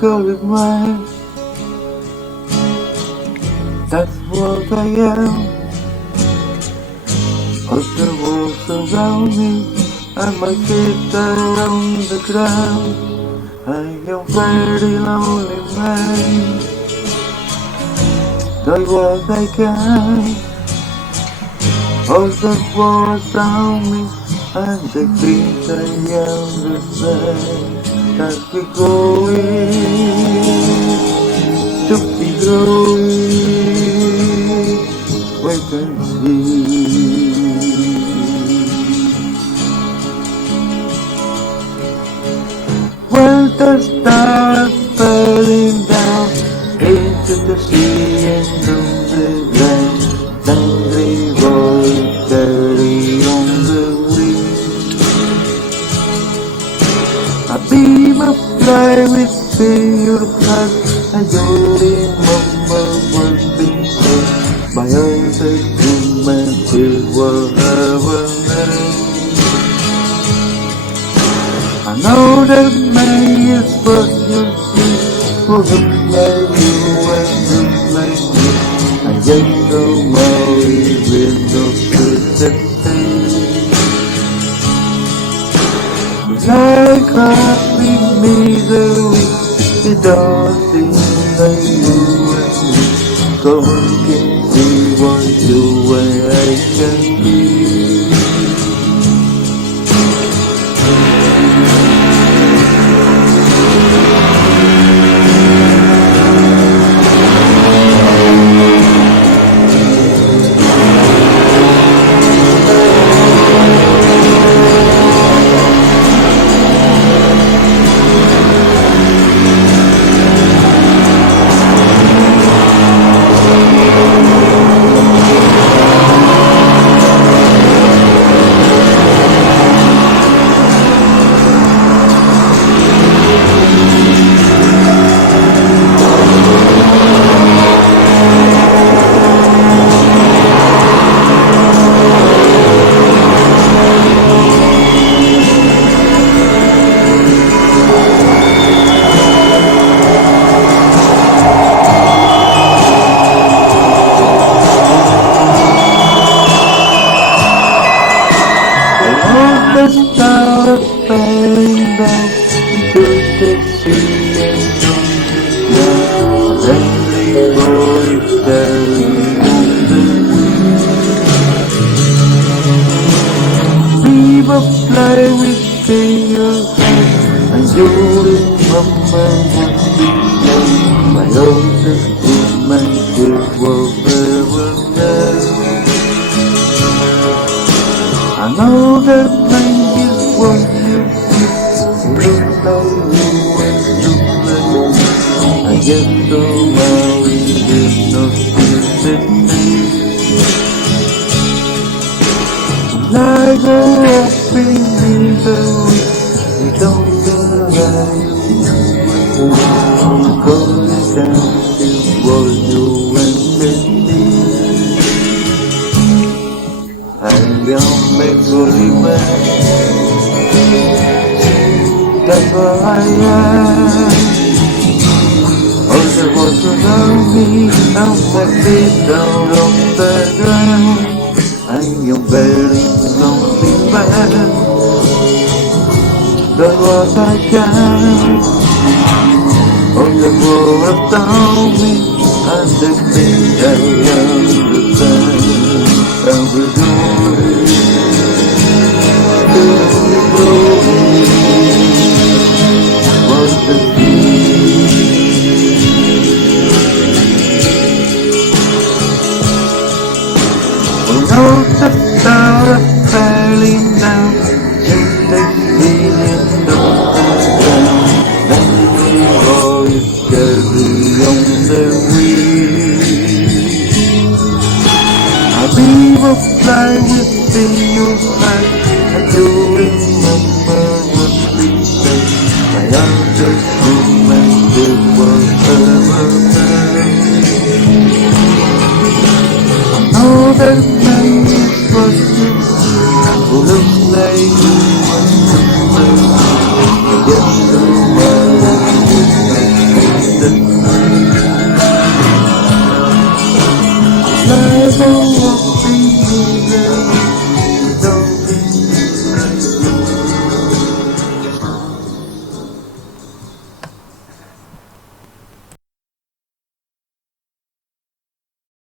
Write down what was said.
calling mine. That's what I am. All the walls around me and my feet are on the ground. I am very lonely man. Do what I can. All the walls around me and the things I understand. That we going to be growing. Wait and see. When the stars falling down into the sea and on the land, angry voice carry on the wind. A beam of light within your heart, and you remember what's been said by all the humans who will ever know. I know that man is what you see, who looks like you and looks like me. I just don't know even though it's the same. Like happy misery, it don't seem like you and me. Come on, can see what you and I can be. The stars falling down into the sea and on the ground. Angry voice carrying on the wind. Beam of light within your heart, and you remember what we said. My oldest woman you will ever know. I know that man is what you see. Look like you and look like me. I just don't know if it's not still the same. Like a open misery, we don't survive. Going down to what you and me. I am mentally mad. That's what I am. All the walls around me and my feet down on the ground. I am very lonely man. That's what I can. All the world around me and the things I understand. And we're going to be growing. What's the know the stars falling down in the sea and on the ground. Then we always carry on the wind. A beam of light within your heart, and you remember what we said. My oldest woman did whatever man. I know that man is what you see, who looks like you